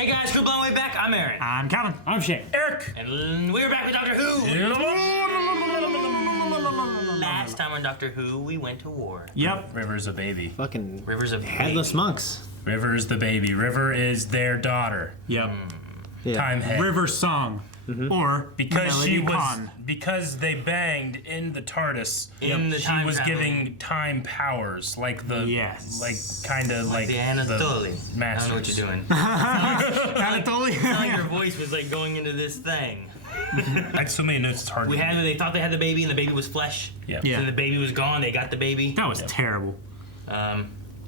Hey guys, Crew Blown Way Back. I'm Aaron. I'm Calvin. I'm Shane. Eric. And we're back with Doctor Who. Last time on Doctor Who, we went to war. Yep. River's a baby. Fucking Rivers of headless monks. River's the baby. River is their daughter. Yep. Yeah. Time head. River Song. Or Because Melody she was Con. because they banged in the TARDIS. In the she time was traveling. giving time powers, like the kind of like the Anatoly. the I masters. don't know what you're doing. Anatoly. It's like your voice was like going into this thing. I had so many notes. It's hard. They thought they had the baby, and the baby was flesh. Yeah. Yeah. And the baby was gone. They got the baby. That was terrible.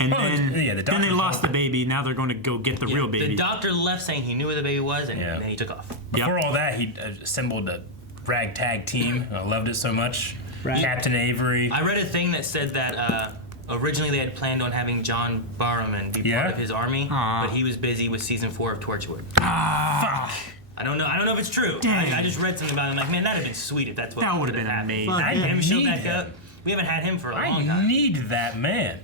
And Well, then, yeah, the then they doctor lost the told- baby. Now they're going to go get the real baby. The doctor left saying he knew where the baby was, and then he took off. Before all that, he assembled a ragtag team. I loved it so much. Captain Avery. I read a thing that said that originally they had planned on having John Barrowman be part of his army, but he was busy with season 4 of Torchwood. Fuck. I don't know if it's true. I just read something about it. I'm like, man, that'd have been sweet if that's what That would have been happened. amazing. I him show need back him. up. We haven't had him for a long I time. need that man.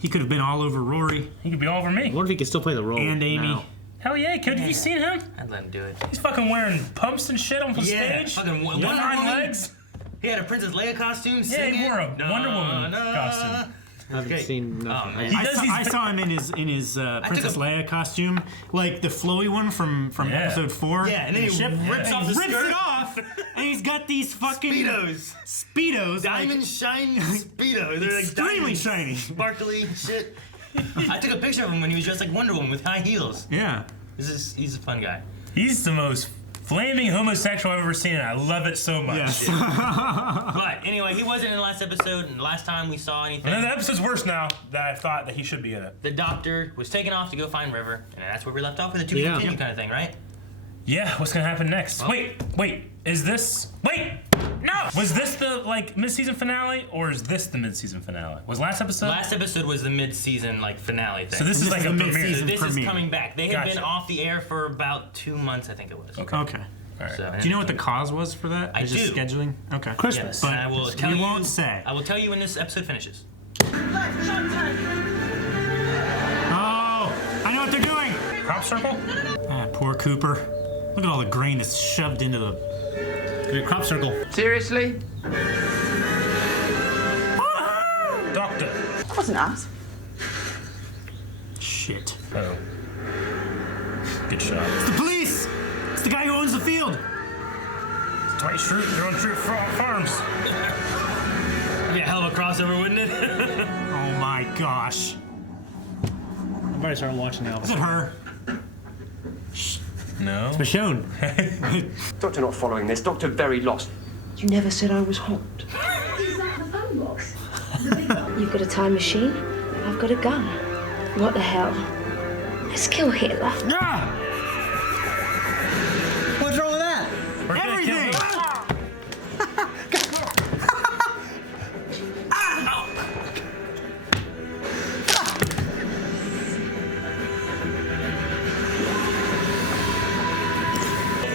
He could have been all over Rory He could be all over me. What if he could still play the role? and Amy. now? Hell yeah, kid. Have you seen him? I'd let him do it. He's fucking wearing pumps and shit on stage. Fucking With Wonder hind Woman. legs. He had a Princess Leia costume. Yeah, singing. he wore a Wonder Woman costume. I haven't seen nothing. man. I saw him in his Princess Leia costume, like the flowy one from episode 4. Yeah, and then he ship. rips off the rips skirt. it off, and he's got these fucking Speedos, Diamond like, shine Speedo. They're like extremely diamond, shiny. sparkly shit. I took a picture of him when he was dressed like Wonder Woman with high heels. Yeah. He's a fun guy. He's the most flaming homosexual I've ever seen, and I love it so much. Yes. But anyway, he wasn't in the last episode, and the last time we saw anything, And then the episode's worse now that I thought that he should be in it. the doctor was taken off to go find River, and that's where we left off with a to be continued kind of thing, right? Yeah, what's gonna happen next? Well- Wait, is this? Wait, no! Was this the mid-season finale, or is this the mid-season finale? Was last episode? Last episode was the mid-season finale thing. So this is like is a the premiere. mid-season. This is premiere. coming back. They had been Gotcha. off the air for about 2 months, I think it was. Okay. Okay. All right. So, Do you know what the cause was for that? I It's just do. scheduling? Okay. Christmas. Yes, and I will tell we you. won't say. I will tell you when this episode finishes. Oh, I know what they're doing. Crop circle? Ah, poor Cooper. Look at all the grain that's shoved into the crop circle. Seriously? Doctor. That wasn't us. Shit. Oh. Good shot. The police! It's the guy who owns the field. Dwight Schrute, they're on Schrute Farms. That'd be a hell of a crossover, wouldn't it? Oh my gosh. I better start watching now. Is it her? No. Michonne. Doctor not following this. Doctor very lost. You never said I was hot. Is that the phone box? You've got a time machine. I've got a gun. What the hell? Let's kill Hitler. Ah! What's wrong with that? We're gonna kill Everything! him.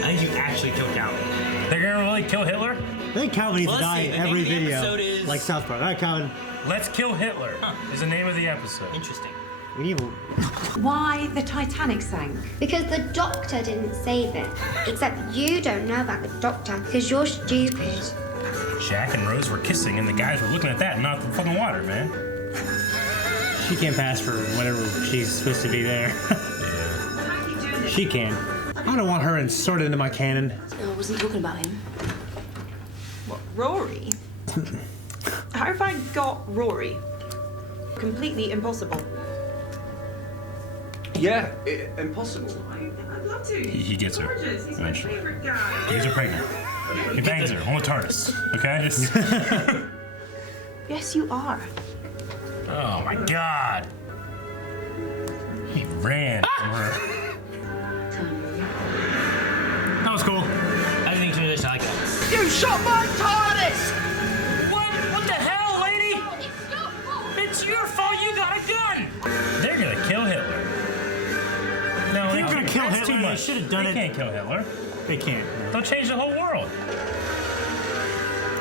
I think you actually killed Calvin. They're gonna really kill Hitler? I think Calvin needs to Well, let's die see. in I think every the video. episode is- Like South Park. All right, Calvin. Let's kill Hitler is the name of the episode. Interesting. We need Why the Titanic sank? Because the doctor didn't save it. Except you don't know about the doctor because you're stupid. Jack and Rose were kissing, and the guys were looking at that and not the fucking water, man. She can't pass for whatever she's supposed to be there. She can. I don't want her inserted into my canon. No, I wasn't talking about him. What, Rory? How have I got Rory? Completely impossible. Yeah, impossible. I'd love to. He gets her. Gorgeous. He's my Eventually. favorite guy. He gets her pregnant. He bangs her on the TARDIS. Okay? Just- Yes, you are. oh my god. He ran from her. That was cool. I think too much. I like that. You shot my TARDIS! What the hell, lady? It's your fault you got a gun! They're gonna kill Hitler. No, They're gonna kill that's Hitler. too They much. should've done They it. can't kill Hitler. They can't. They'll change the whole world.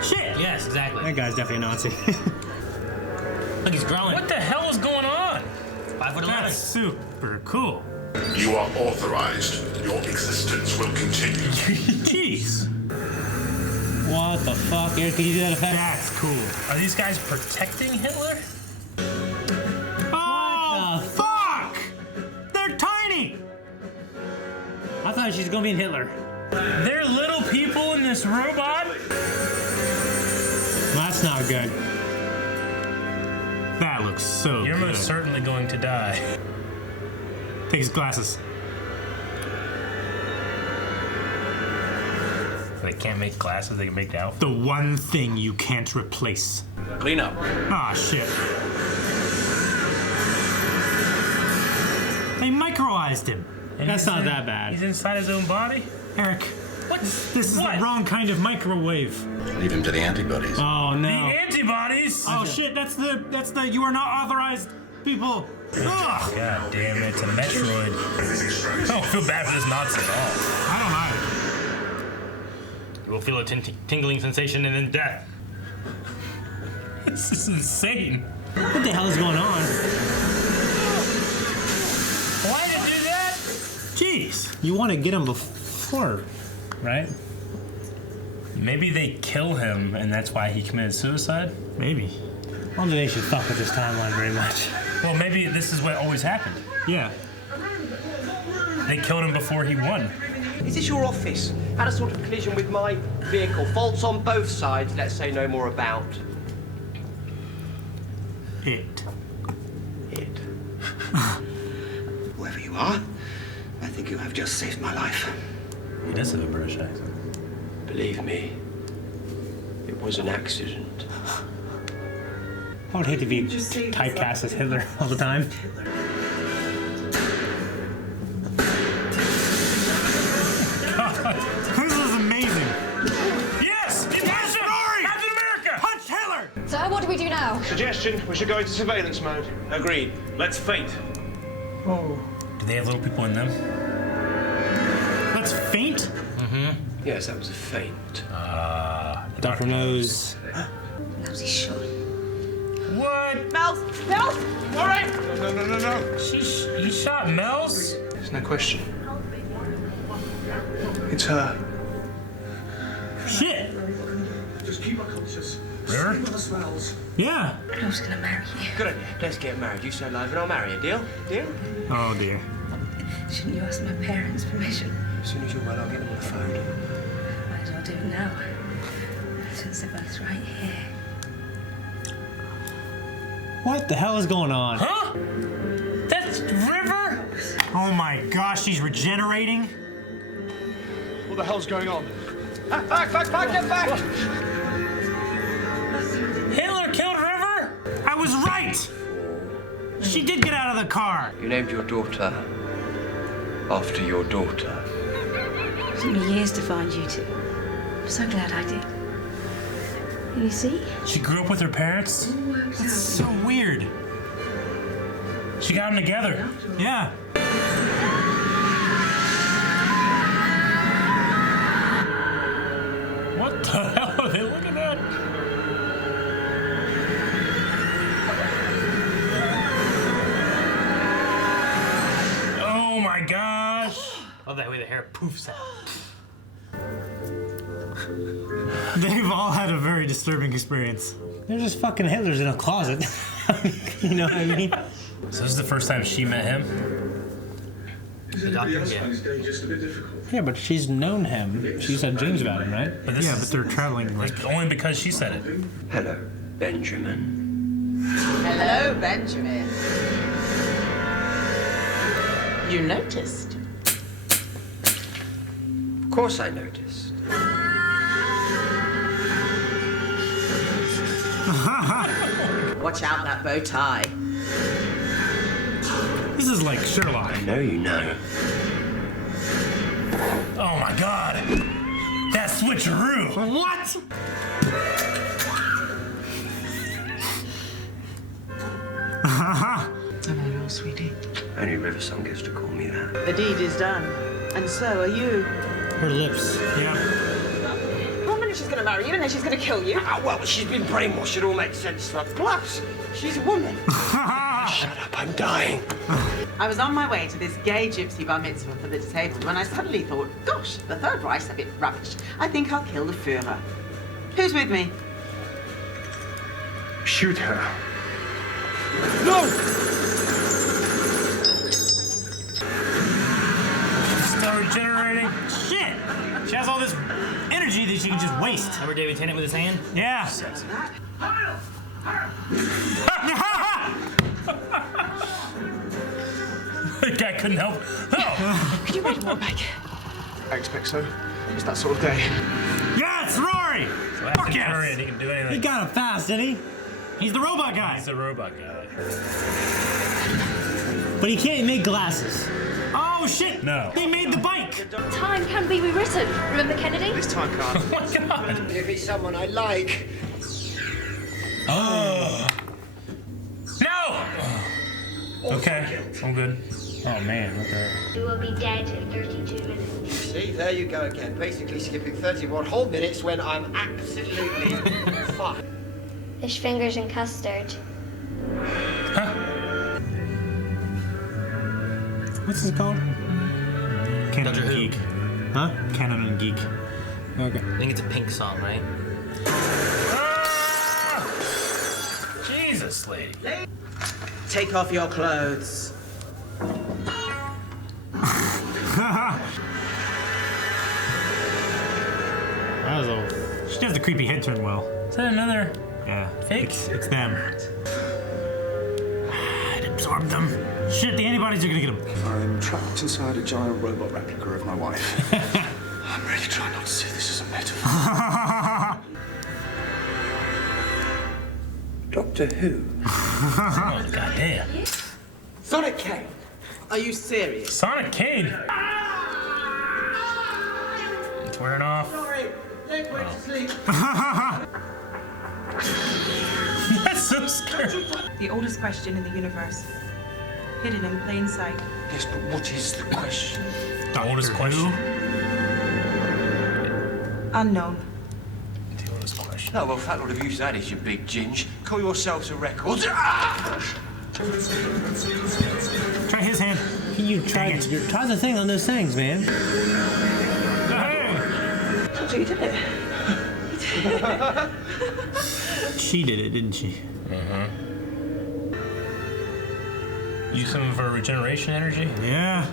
Shit. Yes, exactly. That guy's definitely a Nazi. Look, he's growing. What the hell is going on? 5'11". That's super cool. You are authorized. Your existence will continue. Jeez. What the fuck? Eric, can you do that effect? That's cool. Are these guys protecting Hitler? Oh, fuck! They're tiny! I thought she was gonna be in Hitler. They're little people in this robot? That's not good. That looks so You're good. most certainly going to die. Take his glasses. They can't make glasses, they can make the outfit. The one thing you can't replace. Clean up. Ah, shit. They microized him. And That's he's not in- that bad. He's inside his own body? Eric, What? this is What? the wrong kind of microwave. Leave him to the antibodies. Oh The no. antibodies? Oh shit, that's the you are not authorized people. Ugh. God damn it, it's a Metroid. I don't feel bad for this Nazi at all. I don't know. You will feel a tingling sensation and then death. This is insane. What the hell is going on? Why did you do that? Jeez. You want to get him before, right? Maybe they kill him and that's why he committed suicide? Maybe. I don't think they should fuck with this timeline very much. Well, maybe this is what always happened. Yeah. They killed him before he won. Is this your office? Had a sort of collision with my vehicle. Faults on both sides. Let's say no more about It. it. Whoever you are, I think you have just saved my life. He does have a British accent. Believe me, it was an accident. I would hate to be typecast as Hitler all the time. This is amazing. Yes! Yes! Captain America! Punch Hitler! So what do we do now? Suggestion, we should go into surveillance mode. Agreed. Let's faint. Oh. Do they have little people in them? Let's faint? Yes, that was a feint. Doctor knows. Lousy shot. What? Mouse! Mouse! All right. No. He shot Mel's? There's no question. It's her. Shit. Just keep her conscious. River? Stay with the smells. Yeah. I was gonna marry you. Good idea. Let's get married. You stay alive and I'll marry you. Deal? Deal? Oh dear. Shouldn't you ask my parents' permission? As soon as you're well, I'll get them on the phone. Might as well do it now. Since they're both right here. What the hell is going on? Huh? That's River? Oh my gosh, she's regenerating. What the hell's going on? Back, get back! Hitler killed River? I was right! She did get out of the car. You named your daughter after your daughter. It took me years to find you two. I'm so glad I did. You see? She grew up with her parents? That's so weird. She got them together. Yeah. What the hell are they looking at? Oh my gosh. Oh, that way the hair poofs out. They've all had a very disturbing experience. They're just fucking Hitlers in a closet. You know what I mean? So this is the first time she met him? The doctor, yeah. Just a bit difficult. Yeah, but she's known him. She's had dreams about him, right? But this Yeah, is but they're traveling. Like, only because she said it. Hello, Benjamin. Hello, Benjamin. You noticed? Of course I noticed. Watch out that bow tie. this is like Sherlock. I know you know. Oh my god. That switcheroo. What? Am I wrong, sweetie? Only Riversong gets to call me that. The deed is done. And so are you. Her lips. Yeah. 1 minute she's gonna marry you and then she's gonna kill you. Ah, well, she's been brainwashed. It all makes sense to her. Plus, she's a woman. Shut up, I'm dying. I was on my way to this gay gypsy bar mitzvah for the disabled when I suddenly thought, gosh, the Third Reich's a bit rubbish. I think I'll kill the Führer. Who's with me? Shoot her. No! Still regenerating. Shit! She has all this energy that she can just waste. Remember David Tennant with his hand? Yeah. The guy couldn't help. Oh. Could you wait more back? I expect so. It's that sort of day. Yeah, it's Rory! So Fuck yes! He can do anything. He got him fast, didn't he? He's the robot guy. He's the robot guy. But he can't make glasses. Oh shit! No. They made the bike! Time can be rewritten. Remember Kennedy? This time can't. Oh my god. Give me someone I like. Oh. No! Okay, I'm good. Oh man, okay. You will be dead in 32 minutes. See, there you go again. Basically skipping 31 whole minutes when I'm absolutely fine. Fish fingers and custard. What's this called? Canon Doctor and Who. Geek. Huh? Canon and Geek. Okay. I think it's a Pink song, right? Ah! Jesus, lady. Take off your clothes. That was all. She does the creepy head turn well. Is that another? Yeah. Fake? It's them. It absorbed them. Shit, the antibodies are gonna get them. I'm trapped inside a giant robot replica of my wife. I'm really trying not to see this as a metaphor. Doctor Who? Oh, goddamn. Sonic Kane. Are you serious? Sonic Cane. It's wearing off. Sorry, Nick went to sleep. That's so scary. The oldest question in the universe. Hidden in plain sight. Yes, but what is the question? The oldest question. Unknown. The oldest question. Oh, well, fat lot of use that is, you big ginge. Call yourselves a record. Try his hand. You tried the thing on those things, man. Told you, did it? She did it, didn't she? Use some of her regeneration energy? Yeah.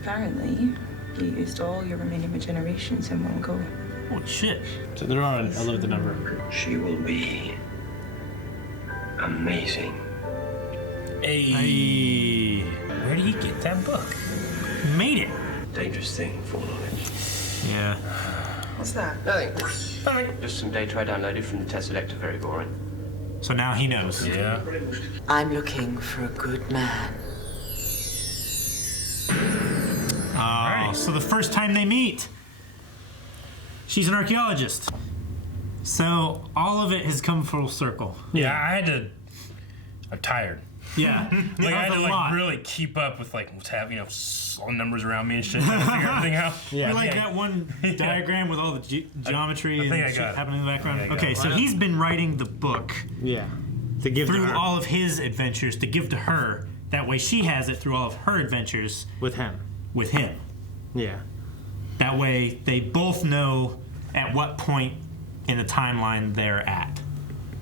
Apparently, you used all your remaining regenerations in one go. Holy shit. So they're on. I love the number. She will be amazing. Hey. Where did he get that book? Made it. Dangerous thing, full knowledge. Yeah. What's that? Nothing. Just some data I downloaded from the Teselecta, very boring. So now he knows. Yeah. I'm looking for a good man. Oh, so the first time they meet, she's an archaeologist. So all of it has come full circle. Yeah, I had to. I'm tired. Yeah. Like I had to a lot. really keep up with what's happening, all numbers around me and shit, trying to figure everything out. You like that one diagram with all the geometry I think and I shit got it. happening in the background? I got Okay, it. so he's been writing the book Yeah. To give to through her. all of his adventures to give to her. That way she has it through all of her adventures With him. with him. Yeah. That way they both know at what point in the timeline they're at.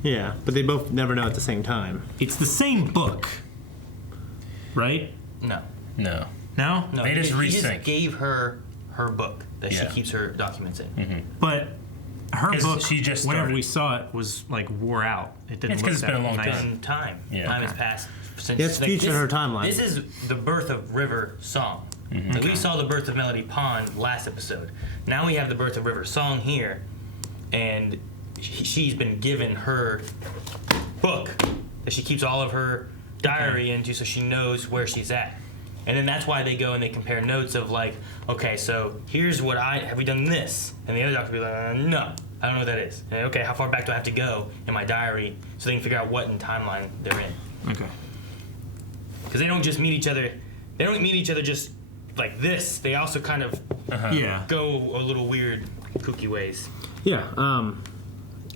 Yeah, but they both never know at the same time. It's the same book, right? No. No. No? No, They just he just resync. gave her her book that Yeah. she keeps her documents in. But her 'Cause book, she just whenever started. we saw it, was like wore out. It didn't It's look 'cause it's that been a long nice. time. In time. Yeah. Time has passed since. Yeah, it's future this, her timeline. This is the birth of River Song. Like, we saw the birth of Melody Pond last episode. Now we have the birth of River Song here, and she's been given her book that she keeps all of her diary into, so she knows where she's at. And then that's why they go and they compare notes of like, okay, so here's what have we done this? And the other doctor will be like, no, I don't know what that is. And, okay, how far back do I have to go in my diary so they can figure out what in timeline they're in? Okay. Because they don't just meet each other. They don't meet each other just like this. They also kind of Yeah. go a little weird, kooky ways. Yeah,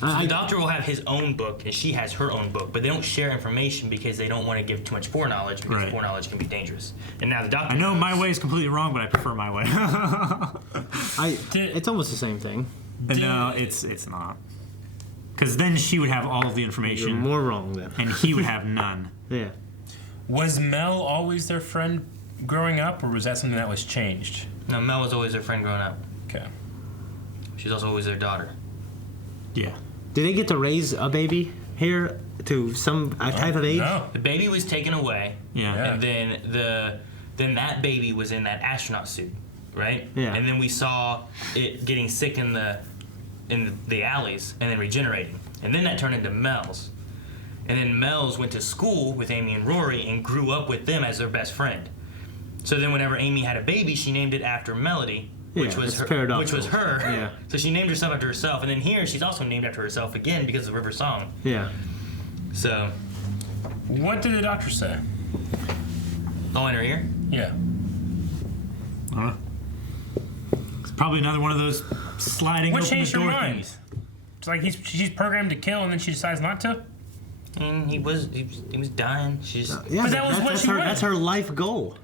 So the Doctor will have his own book, and she has her own book, but they don't share information because they don't want to give too much foreknowledge, because foreknowledge can be dangerous. And now the Doctor I know my way is completely wrong, but I prefer my way. It's almost the same thing. No, it's not. Because then she would have all of the information. You're more wrong then. And he would have none. Yeah. Was Mel always their friend growing up, or was that something that was changed? No, Mel was always their friend growing up. Okay. She's also always their daughter. Yeah. Did they get to raise a baby here to some type of age? No. The baby was taken away. Yeah. And then that baby was in that astronaut suit, right? Yeah. And then we saw it getting sick in the alleys and then regenerating. And then that turned into Mel's. And then Mel's went to school with Amy and Rory and grew up with them as their best friend. So then whenever Amy had a baby, she named it after Melody, which was her. Yeah. So she named herself after herself. And then here she's also named after herself again because of River Song. Yeah. So What did the Doctor say? oh, in her ear? Yeah. It's probably another one of those sliding What open the changed her door mind? things. It's like she's programmed to kill, and then she decides not to. And he was dying. She's Yeah, But that was what she wanted. that's her life goal.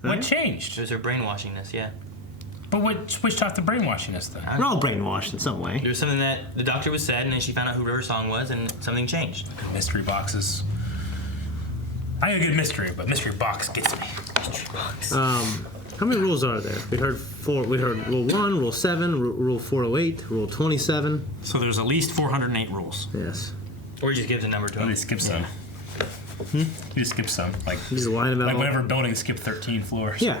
What changed? it was her brainwashingness, yeah. But what switched off the brainwashiness then? We're all brainwashed in some way. There was something that the Doctor was said, and then she found out who River Song was, and something changed. Mystery boxes. I got a good mystery, but mystery box gets me. Mystery box. How many rules are there? We heard 4. We heard Rule 1, Rule 7, Rule 408, Rule 27. So there's at least 408 rules. Yes. Or he just gives a number to Let me him. skip some. You just skip some. Like He's lying about like all- whatever building skip 13 floors. Yeah.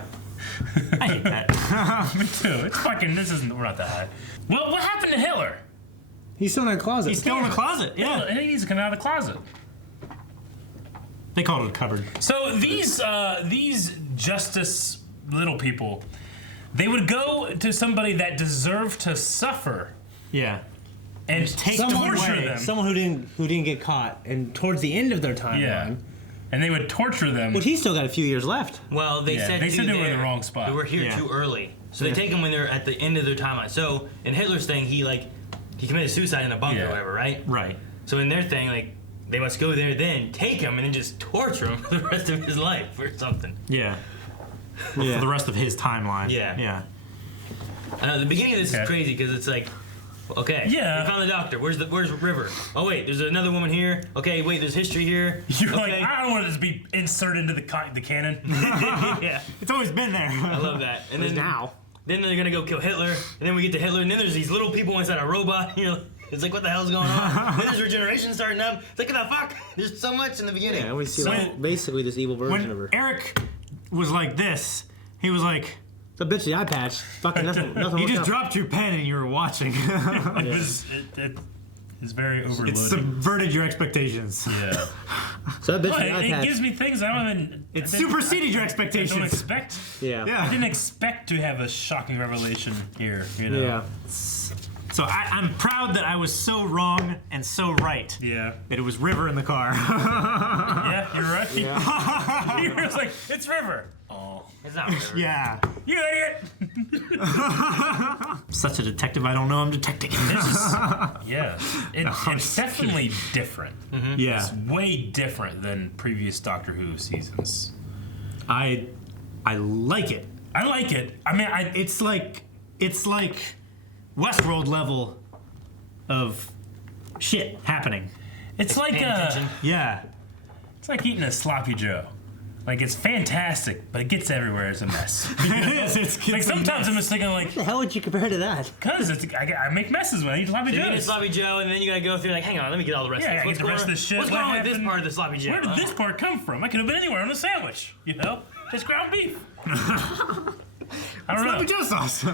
I hate that. Me too. It's fucking. We're not that high. Well, what happened to Hitler? He's still in a closet. He's still in the closet. Yeah. He needs to come out of the closet. They called it a cupboard. So these justice little people, they would go to somebody that deserved to suffer Yeah. and torture them. Someone who didn't get caught, and towards the end of their timeline. Yeah. And they would torture them. But he's still got a few years left. Well, they said they were in the wrong spot. They were here Yeah. too early, so they take them when they're at the end of their timeline. So in Hitler's thing, he committed suicide in a bunker or whatever, right? Right. So in their thing, they must go there, then take him, and then just torture him for the rest of his life or something. Yeah. For the rest of his timeline. Yeah. Yeah. I know the beginning of this is crazy because it's like, okay, Yeah. we found the Doctor. Where's River? Oh wait, there's another woman here. Okay, wait, there's history here. You're okay. like, I don't want this to be inserted into the canon. Yeah, It's always been there. I love that. And then then they're gonna go kill Hitler, and then we get to Hitler, and then there's these little people inside a robot. It's like, what the hell's going on? Then there's regeneration starting up. It's like, what the fuck? There's so much in the beginning. Yeah, we see basically this evil version of her. When Eric was like this, he was like, the bitch the eye patch. Fucking nothing. you just dropped your pen and you were watching. It is very overloaded. It subverted your expectations. Yeah. So that bitch the eye It patch. gives me things I don't even. It superseded your expectations. I don't expect. Yeah. Yeah. I didn't expect to have a shocking revelation here. Yeah. So I'm proud that I was so wrong and so right. Yeah. That it was River in the car. Yeah, you're right. Yeah. You were like, it's River. Oh. It's not River. Yeah. You idiot. Such a detective, I don't know I'm detecting. Yeah. It's definitely different. Yeah. It's way different than previous Doctor Who seasons. I like it. I like it. I mean, It's like Westworld level of shit happening. It's like Yeah. it's like eating a sloppy Joe. Like, it's fantastic, but it gets everywhere as a mess. It is. It's Like, sometimes I'm just thinking, like, What the hell would you compare to that? because I make messes when I eat sloppy So you get a Joes. sloppy Joe, and then you gotta go through, hang on, let me get all the rest Yeah, of I this. get the rest of this shit. What's What going on with this happened? part of the sloppy Joe? Where did this part come from? I could have been anywhere on a sandwich, Just ground beef. I don't know. Sloppy Joe sauce.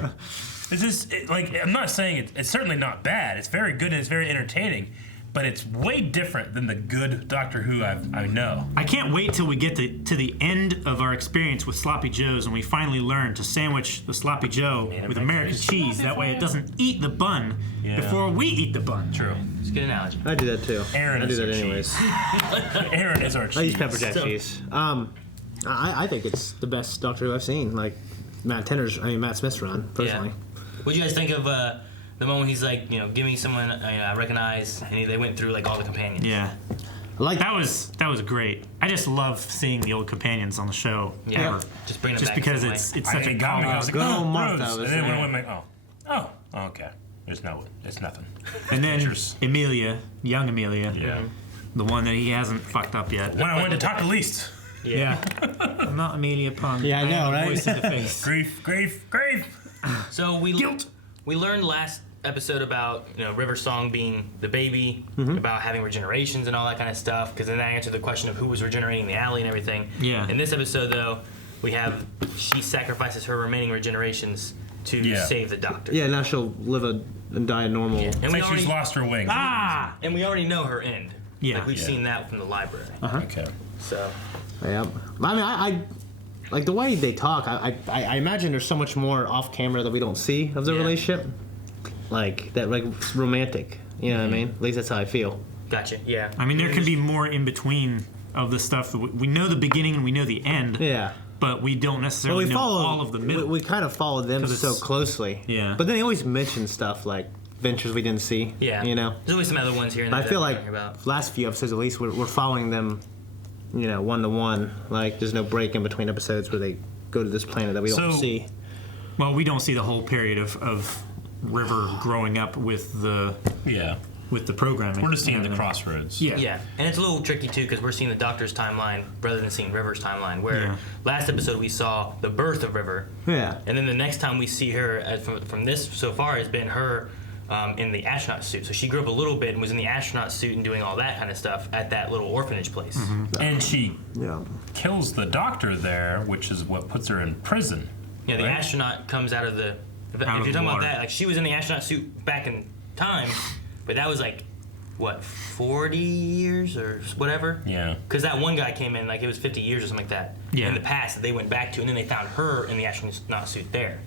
It's just, I'm not saying it's certainly not bad. It's very good and it's very entertaining, but it's way different than the good Doctor Who I know. I can't wait till we get to the end of our experience with Sloppy Joes and we finally learn to sandwich the Sloppy Joe with American cheese. That way it doesn't eat the bun before we eat the bun. True. It's a good analogy. I do that too. Aaron I do is that our anyways. Aaron is our cheese. I use pepper jack cheese. I think it's the best Doctor Who I've seen. Like Matt Smith's run, personally. What do you guys think of The moment he's like, give me someone I recognize, and they went through like all the companions. Yeah. That was great. I just love seeing the old companions on the show. Yeah. Just bring them just back. because it's such a got me. I was like, Good old oh, Martha Rose. was And then there. we went like, oh, okay. It's nothing. And then Amelia, young Amelia. Yeah. The one that he hasn't fucked up yet. When I went to talk to least. Yeah. I'm not Amelia Pond. Yeah, I know, right? Voice in the face. Grief. So we learned last episode about River Song being the baby, about having regenerations and all that kind of stuff, because then that answered the question of who was regenerating the alley and everything. Yeah. In this episode, though, we have she sacrifices her remaining regenerations to save the Doctor. Yeah, now she'll live and die a normal. And It's we like she's lost her wings. And we already know her end. Yeah. Like we've seen that from the library. Okay. So. Yeah. I mean, I like the way they talk. I imagine there's so much more off camera that we don't see of the relationship. Like that, like romantic. You know what I mean? At least that's how I feel. Gotcha. Yeah. I mean, there can be more in between of the stuff. We know the beginning and we know the end. Yeah. But we don't necessarily know all of the middle. We kind of followed them so closely. Yeah. But then they always mention stuff like ventures we didn't see. Yeah. There's always some other ones here and there. there. I feel like last few episodes at least we're following them, one to one. Like there's no break in between episodes where they go to this planet that we don't see. Well, we don't see the whole period of River growing up with the programming. We're just seeing the crossroads. Yeah, and it's a little tricky too because we're seeing the Doctor's timeline rather than seeing River's timeline. Where last episode we saw the birth of River. Yeah. And then the next time we see her from this so far has been her in the astronaut suit. So she grew up a little bit and was in the astronaut suit and doing all that kind of stuff at that little orphanage place. And she kills the Doctor there, which is what puts her in prison. Yeah, the astronaut comes out of the. If you're talking about that, like she was in the astronaut suit back in time, but that was like, what, 40 years or whatever? Yeah. Because that one guy came in, like it was 50 years or something like that. Yeah. In the past that they went back to, and then they found her in the astronaut suit there.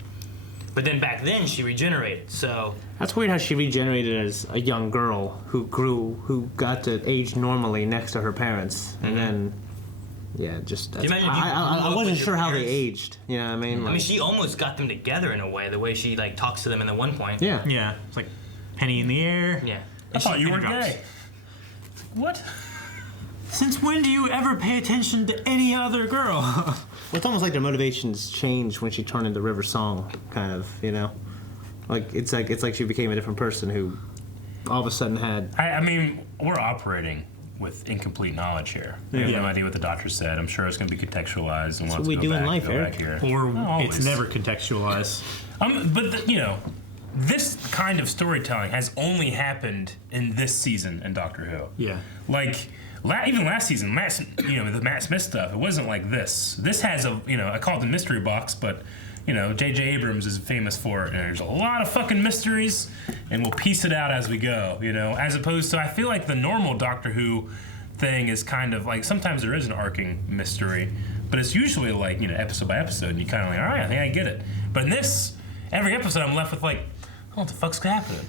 But then back then she regenerated, so. That's weird how she regenerated as a young girl who got to age normally next to her parents, and then. Yeah, just. Do you imagine if you I grew up wasn't with sure your how they parents? aged. You know what I mean? I mean, she almost got them together in a way, the way she like talks to them in the one point. Yeah. Yeah. It's like penny in the air. Yeah. I thought you were drops. gay. What? Since when do you ever pay attention to any other girl? Well, it's almost like their motivations changed when she turned into River Song, kind of. Like it's like she became a different person who, all of a sudden had. I mean, we're operating with incomplete knowledge here. We have no idea what the Doctor said. I'm sure it's going to be contextualized and That's we'll have what we to do go in back, life, go Eric. back here. Or Always. it's never contextualized. But this kind of storytelling has only happened in this season in Doctor Who. Yeah. Like even last season, the Matt Smith stuff, it wasn't like this. This has I call it the mystery box, but J.J. Abrams is famous for it, and there's a lot of fucking mysteries, and we'll piece it out as we go. As opposed to, I feel like the normal Doctor Who thing is kind of like sometimes there is an arcing mystery, but it's usually like episode by episode, and you kind of like, all right, I think I get it. But in this, every episode, I'm left with like, oh, what the fuck's happening?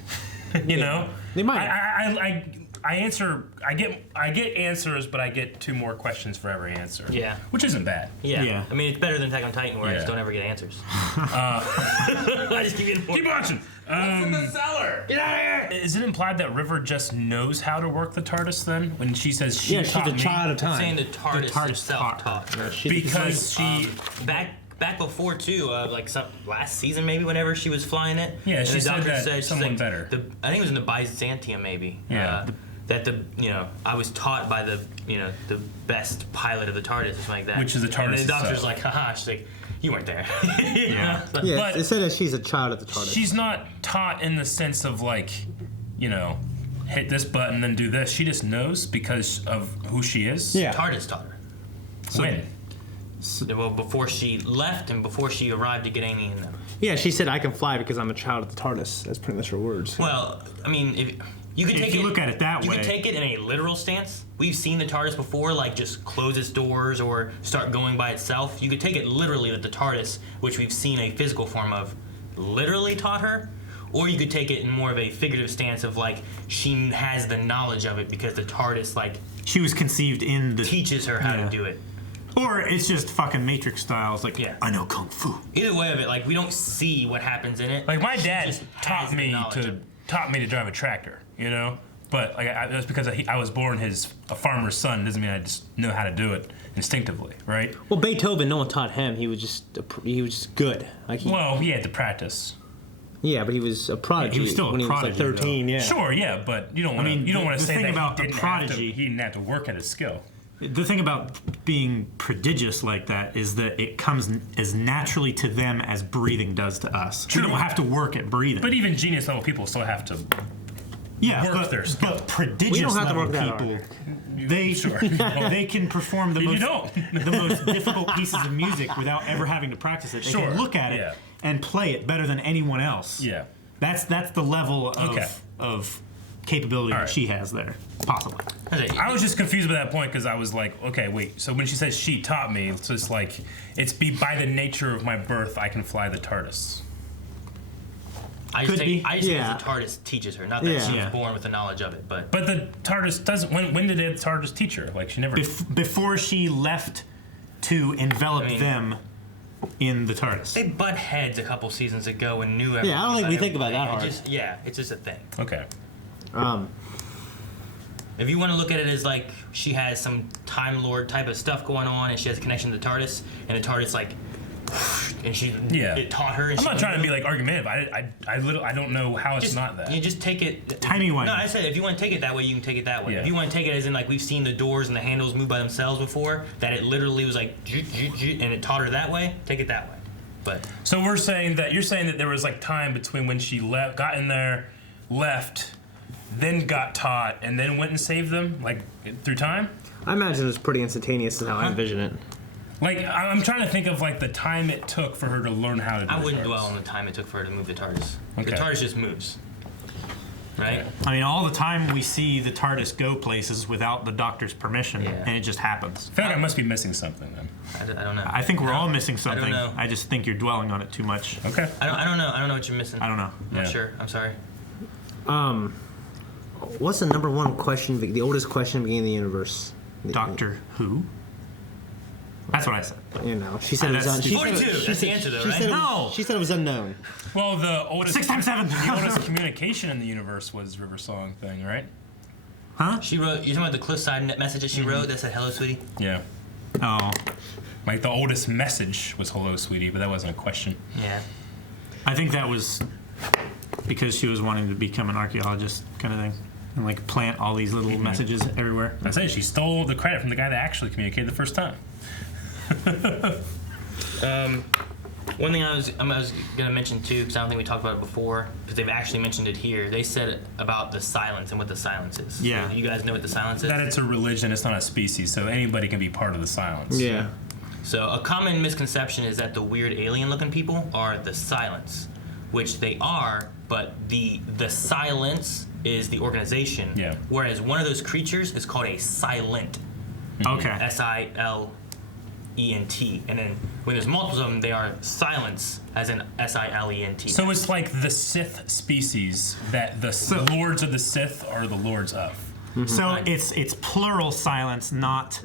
They might. I get answers, but I get 2 more questions for every answer. Yeah. Which isn't bad. Yeah. I mean, it's better than Attack on Titan, where I just don't ever get answers. I just keep getting Keep watching. What's in the cellar? Get out of here! Is it implied that River just knows how to work the TARDIS then? When she says she She's taught a me? child of I'm time. saying the TARDIS itself taught her. Because she... Back before too, like some last season maybe, whenever she was flying it. Yeah, and she the said doctor that she's someone like, better. I think it was in the Byzantium maybe. Yeah. That I was taught by the best pilot of the TARDIS or something like that. Which is the TARDIS And the doctor's itself. like, haha. She's like, you weren't there. Yeah. Yeah, But it said that she's a child of the TARDIS. she's not taught in the sense of like, hit this button, then do this. She just knows because of who she is. Yeah. TARDIS taught her. When? Well, before she left and before she arrived to get Amy and them. Yeah, she said, I can fly because I'm a child of the TARDIS. That's pretty much her words. Well, I mean, if you could If take you it, look at it that you way. could take it in a literal stance. We've seen the TARDIS before, like just close its doors or start going by itself. You could take it literally that the TARDIS, which we've seen a physical form of, literally taught her. Or you could take it in more of a figurative stance of like she has the knowledge of it because the TARDIS like She was conceived in the... teaches her how to do it. Or it's just fucking Matrix style. It's like, Yeah. I know Kung Fu. Either way of it, like we don't see what happens in it. Like my She dad just taught has the me knowledge of to it. drive a tractor, you know. But like that's because I was born a farmer's son. Doesn't mean I just know how to do it instinctively, right? Well, Beethoven, no one taught him. He was just good. Like he had to practice. Yeah, but he was a prodigy. He was still a when prodigy, he was like 13. though. Yeah. Sure, yeah, but you don't want to the say thing that about he the didn't prodigy, he didn't have to work at his skill. The thing about being prodigious like that is that it comes as naturally to them as breathing does to us. True. We don't have to work at breathing. But even genius level people still have to work their skill. But prodigious We don't have to level work that people, hard. they can perform the You most difficult pieces of music without ever having to practice it. They Sure, can look at it yeah. and play it better than anyone else. Yeah. That's the level of capability that right. she has there, possibly. I was just confused by that point because I was like, okay, wait. So when she says she taught me, it's just like by the nature of my birth, I can fly the TARDIS. I just think Yeah. the TARDIS teaches her, not that Yeah. she was Yeah. born with the knowledge of it. But the TARDIS doesn't. When did the TARDIS teach her? Like she never. Before she left to envelop them in the TARDIS. they butt heads a couple seasons ago and knew everything. Yeah, I don't think we think about that hard. It's just a thing. Okay. If you want to look at it as like she has some Time Lord type of stuff going on, and she has a connection to the TARDIS, and the TARDIS like, and it taught her. And I'm she not trying to be like argumentative. I don't know how it's not that. You just take it. Timey-wimey. No, I said if you want to take it that way, you can take it that way. Yeah. If you want to take it as in like we've seen the doors and the handles move by themselves before, that it literally was like, and it taught her that way. Take it that way. But So you're saying that there was like time between when she got in there, left, then got taught, and then went and saved them, like through time. I imagine it was pretty instantaneous is how I envision it. Like I'm trying to think of like the time it took for her to learn how to do I wouldn't the TARDIS. dwell on the time it took for her to move the TARDIS. Okay. The TARDIS just moves. Right? I mean, all the time we see the TARDIS go places without the Doctor's permission, and it just happens. I feel like I must be missing something then. I don't know. I think we're all missing something. I don't know. I just think you're dwelling on it too much. Okay. I don't know. I don't know what you're missing. I don't know. I'm not sure. I'm sorry. What's the number one question? The oldest question in the beginning of the universe. Doctor Who? That's what I said. You know, she said it was 42. That's the answer, though, right? No. She said it was unknown. Well, the oldest 6 times 7. the oldest communication in the universe was River Song thing, right? Huh? She wrote. You talking about the cliffside message that she wrote that said "Hello, sweetie"? Yeah. Oh. Like the oldest message was "Hello, sweetie," but that wasn't a question. Yeah. I think that was because she was wanting to become an archaeologist kind of thing. And like plant all these little messages everywhere. I said she stole the credit from the guy that actually communicated the first time. One thing I was gonna mention too, because I don't think we talked about it before, because they've actually mentioned it here. They said it about the silence and what the silence is. Yeah. So you guys know what the silence is? That it's a religion, it's not a species, so anybody can be part of the silence. Yeah. So a common misconception is that the weird alien-looking people are the silence, which they are, but the silence is the organization. Yeah. Whereas one of those creatures is called a silent. Okay. S-I-L-E-N-T. And then when there's multiples of them, they are silence, as in S-I-L-E-N-T. So it's like the Sith species that the lords of the Sith are the lords of. So it's plural silence, not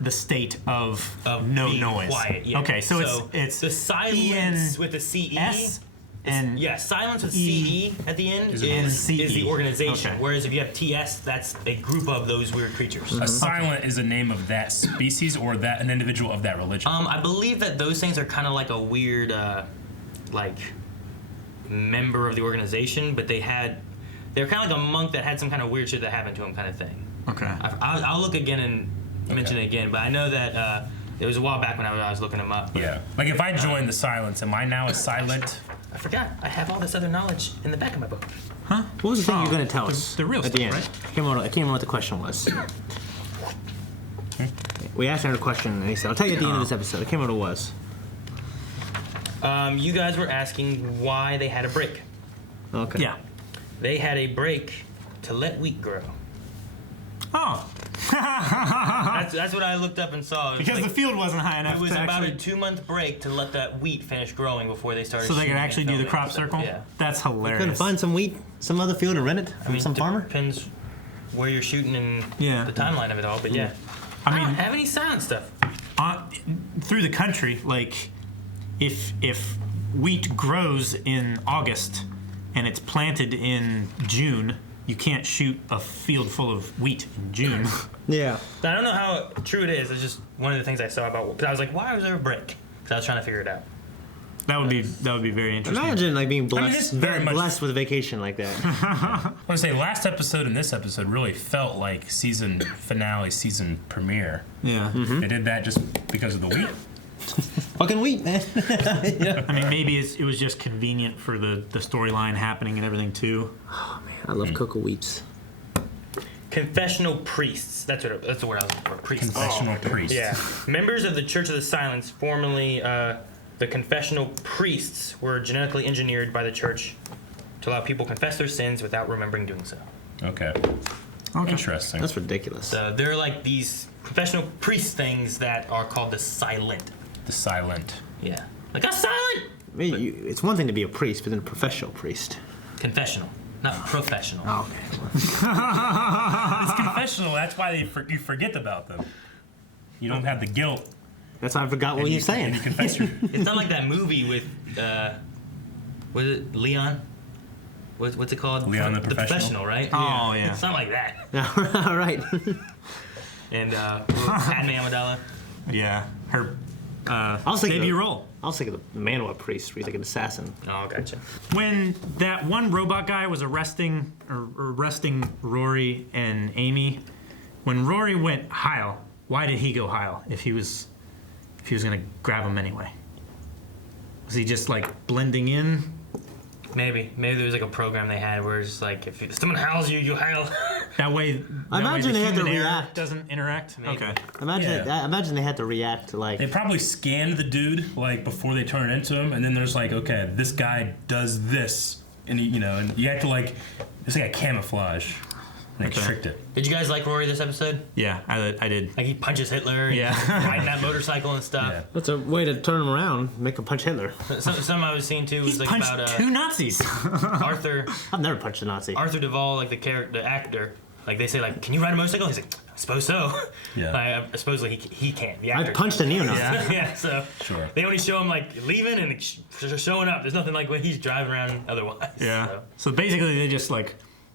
the state of no being noise. quiet, yeah. Okay, so So it's the silence with the C-E. And silence with C-E at the end is the organization. Okay. Whereas if you have T-S, that's a group of those weird creatures. A silent is a name of that species or that an individual of that religion. I believe that those things are kind of like a weird, member of the organization, but they're kind of like a monk that had some kind of weird shit that happened to him, kind of thing. Okay. I'll look again and mention it again, but I know that it was a while back when I was looking them up. But, Yeah. Like if I join the silence, am I now a silent? I forgot. I have all this other knowledge in the back of my book. Huh? What was the thing you were going to tell us? The real at the stuff, end. right? I can't remember what the question was. We asked him a question, and he said, "I'll tell you at the end of this episode." I can't remember what it was. You guys were asking why they had a break. Okay. Yeah. They had a break to let wheat grow. Oh. That's what I looked up and saw. It was Because the field wasn't high enough It was to about actually... a 2-month break to let that wheat finish growing before they started. So they could shooting actually and do the filming crop and stuff. circle? Yeah. That's hilarious. Couldn't find some wheat, some other field, and rent it from some farmer. Depends where you're shooting and Yeah. the timeline of it all. But yeah, I I don't mean, have any silent stuff. through the country, like if wheat grows in August and it's planted in June, you can't shoot a field full of wheat in June. Yeah. I don't know how true it is. It's just one of the things I saw about. Because I was like, why was there a break? Because I was trying to figure it out. That would be very interesting. Imagine like being blessed, this very much- blessed with a vacation like that. I want to say last episode and this episode really felt like season finale, season premiere. Yeah. They did that just because of the wheat. Fucking wheat, man. I mean, maybe it was just convenient for the storyline happening and everything too. Oh man, I love cocoa wheats. Confessional priests. That's the word I was looking for. Priests. Confessional priests. Yeah. Members of the Church of the Silence, formerly the confessional priests, were genetically engineered by the church to allow people to confess their sins without remembering doing so. Okay. Interesting. That's ridiculous. So they're like these confessional priest things that are called the silent. The silent. Yeah. Like a silent! I mean, it's one thing to be a priest, but then a professional priest. Confessional, not professional. Oh, okay. It's confessional. That's why you forget about them. You don't have the guilt. That's why I forgot what you're saying. And you confess your... It's not like that movie with, was it Leon? What's it called? Leon the Professional, Professional, right? Oh, yeah. It's not like that. All right. And Padme Amidala. Yeah. Her I'll take debut role. I was thinking of the man with a priest, where he's like an assassin. Oh, gotcha. When that one robot guy was arresting Rory and Amy, when Rory went Heil, why did he go Heil if he was gonna grab him anyway? Was he just like blending in? Maybe there was like a program they had where it's like if someone howls you howl. That way, I imagine the they had to human air react. doesn't interact. Maybe. Okay. Imagine they had to react to like. They probably scanned the dude like before they turn it into him, and then there's like, okay, this guy does this, and and you have to like, it's like a camouflage. And they tricked it. Did you guys like Rory this episode? Yeah, I did. Like he punches Hitler. And Yeah. riding that motorcycle and stuff. Yeah. That's a way to turn him around, make him punch Hitler. Some I was seeing too was He's like punched about two Nazis. Arthur I've never punched a Nazi. Arthur Duvall, like the actor. Like they say, like, can you ride a motorcycle? He's like, I suppose so. Yeah. Supposedly he can't. The actor I've punched a neo-Nazi. yeah. So Sure. they only show him like leaving and showing up. There's nothing like when he's driving around otherwise. Yeah. So. So basically,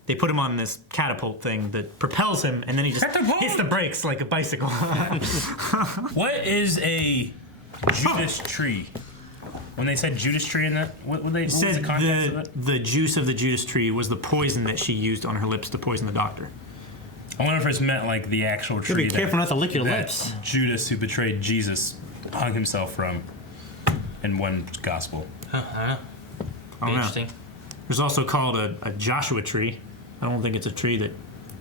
they put him on this catapult thing that propels him, and then he just hits the brakes like a bicycle. What is a Judas tree? When they said Judas tree in that, what was the context of it? The juice of the Judas tree was the poison that she used on her lips to poison the doctor. I wonder if it's meant like the actual tree. Be careful not to lick your that lips. Judas, who betrayed Jesus, hung himself from in one gospel. I don't know. I don't know. Interesting. There's also called a Joshua tree. I don't think it's a tree that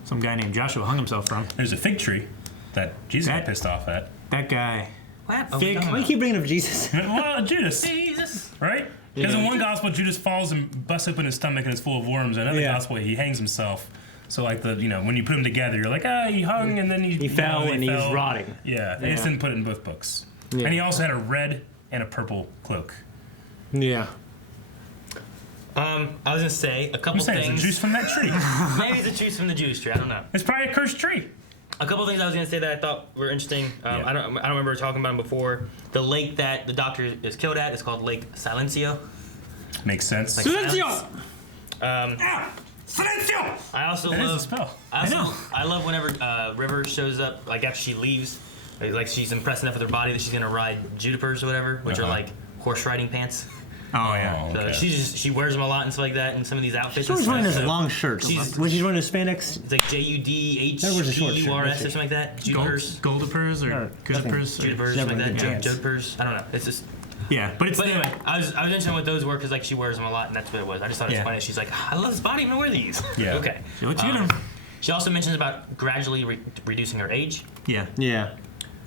some guy named Joshua hung himself from. There's a fig tree that Jesus got pissed off at. That guy. What? Fig. Why do you keep bringing up Jesus? Well, Judas. Jesus. Right? Because in one gospel, Judas falls and busts open his stomach and it's full of worms. In another gospel, he hangs himself. So like when you put them together, you're like, he hung and then he fell and he was rotting. Yeah, they just didn't put it in both books. Yeah. And he also had a red and a purple cloak. Yeah. I was gonna say a couple I'm saying things. it's the juice from that tree. Maybe it's the juice from the Judas tree. I don't know. It's probably a cursed tree. A couple things I was gonna say that I thought were interesting. I don't remember talking about them before. The lake that the doctor is killed at is called Lake Silencio. Makes sense. Like Silencio! Silencio! I also That is love. a spell. I love whenever River shows up, like after she leaves, like she's impressed enough with her body that she's gonna ride junipers or whatever, which are like horse riding pants. Oh yeah. So okay. she wears them a lot and stuff like that in some of these outfits. She's always and wearing stuff, this so long shirt. When she's wearing the spandex. It's like Never wears a short shirt, JUDHPURS or does she? something like that. Junipers. Goldipers or Goodipers. Junipers, something like that. Jodipers. I don't know. It's just. Yeah, but anyway, I was mentioning what those were because like she wears them a lot and that's what it was. I just thought it was funny. She's like, I love this body. I'm gonna wear these. Yeah. Okay. She looks good. She also mentions about gradually reducing her age. Yeah. Yeah.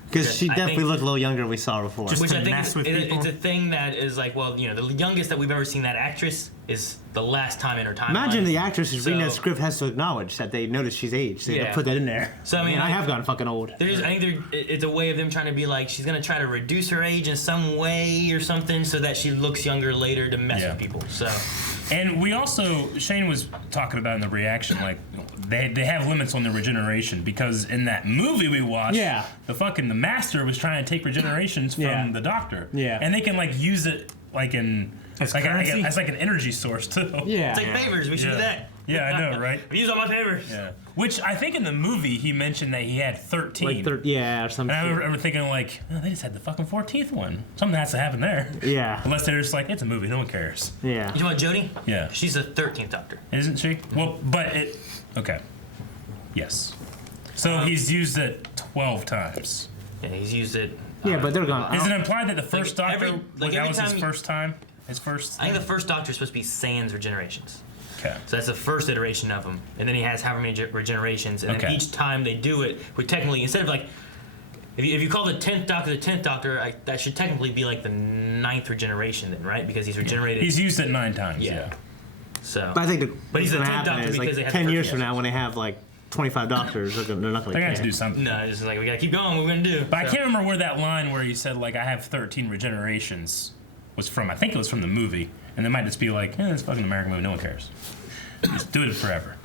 Because she I definitely think- looked a little younger than we saw her before. Just Which to I think mess with people. it's a thing that is like, well, the youngest that we've ever seen that actress is the last time in her timeline. Imagine the actress who's reading that So- script has to acknowledge that they notice she's aged. They Yeah. put that in there. So, I mean, I like- have gotten fucking old. I think it's a way of them trying to be like, she's gonna try to reduce her age in some way or something so that she looks younger later to mess with people. So And we also, Shane was talking about in the reaction, like they have limits on the regeneration because in that movie we watched, the master was trying to take regenerations from the Doctor. Yeah. And they can like use it like in as like an energy source too. Yeah. It's like favors. We should do that. Yeah, I know, right? Use all my favors. Yeah. Which I think in the movie he mentioned that he had 13. Like or something. And I remember thinking like, oh, they just had the fucking 14th one. Something has to happen there. Yeah. Unless they're just like, it's a movie, no one cares. Yeah. You know what, Jodie? Yeah. She's the 13th Doctor. Isn't she? Well, but it. Okay. Yes. So he's used it 12 times. Yeah, he's used it. Yeah, but they're gone. Is it implied that the first Doctor, that was his time first time? His first. I think the first Doctor is supposed to be sans regenerations. Okay. So that's the first iteration of him, and then he has however many regenerations, and then each time they do it, we technically instead of like, if you call the 10th Doctor, that should technically be like the 9th regeneration then, right? Because he's regenerated. He's used it 9 times. Yeah. So. But I think but he's the 10th Doctor is, because like, they had 10 the years from now when they have like 25 Doctors, they're not going to. They're gonna have to do something. No, it's just like we gotta keep going. What we're gonna do? But I can't remember where that line where he said like I have 13 regenerations was from. I think it was from the movie, and it might just be like, it's a fucking American movie, no one cares. Just do it forever.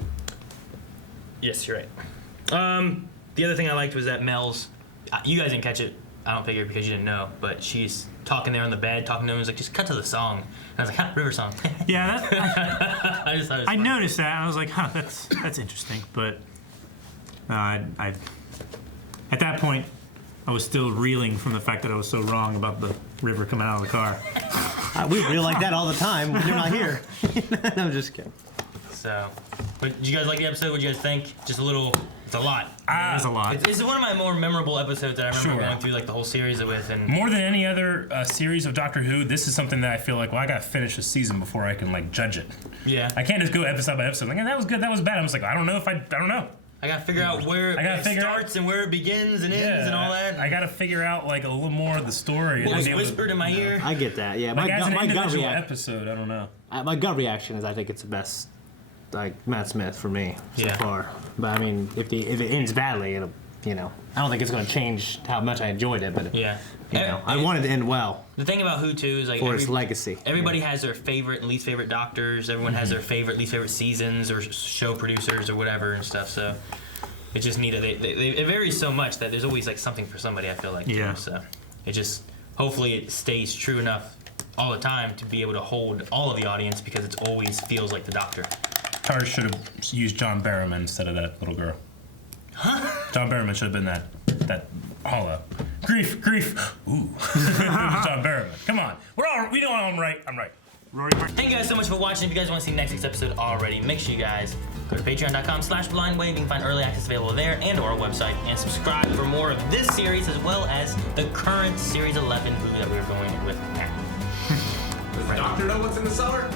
Yes, you're right. The other thing I liked was that Mel's. You guys didn't catch it. I don't figure because you didn't know. But she's talking there on the bed, talking to him. He's like, just cut to the song. And I was like, River song. Yeah, I funny. noticed that. And I was like, that's interesting. But I at that point, I was still reeling from the fact that I was so wrong about the river coming out of the car. We reel like that all the time when you're not here. No, I'm just kidding. So, but did you guys like the episode? What did you guys think? Just a little. It's a lot. It's a lot. It's one of my more memorable episodes that I remember going through like the whole series with. And more than any other series of Doctor Who, this is something that I feel like, well, I gotta finish the season before I can like judge it. Yeah. I can't just go episode by episode. Like, that was good, that was bad. I was like, I don't know. I gotta figure out where it starts and where it begins and ends and all that. I gotta figure out like a little more of the story. What was whispered in my ear? I get that. Yeah, like my gut reaction. Episode, I don't know. My gut reaction is I think it's the best, like Matt Smith for me so far. But I mean, if it ends badly, it'll, I don't think it's going to change how much I enjoyed it. But I wanted to end well. The thing about Who too is like for its legacy. Everybody has their favorite and least favorite Doctors. Everyone has their favorite, least favorite seasons or show producers or whatever and stuff. So it's just neat. It varies so much that there's always like something for somebody. I feel like. Yeah. Too. So it just hopefully it stays true enough all the time to be able to hold all of the audience because it always feels like the Doctor. TARDIS should have used John Barrowman instead of that little girl. Huh? John Barrowman should have been that hollow. Grief. Ooh. John Barrowman. Come on. We know I'm right. Rory. Thank you guys so much for watching. If you guys want to see next week's episode already, make sure you guys go to patreon.com/blindwave. You can find early access available there and or our website. And subscribe for more of this series as well as the current Series 11 movie that we're going with now. Does the Doctor know what's in the cellar?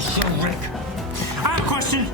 Show Rick. I have a question.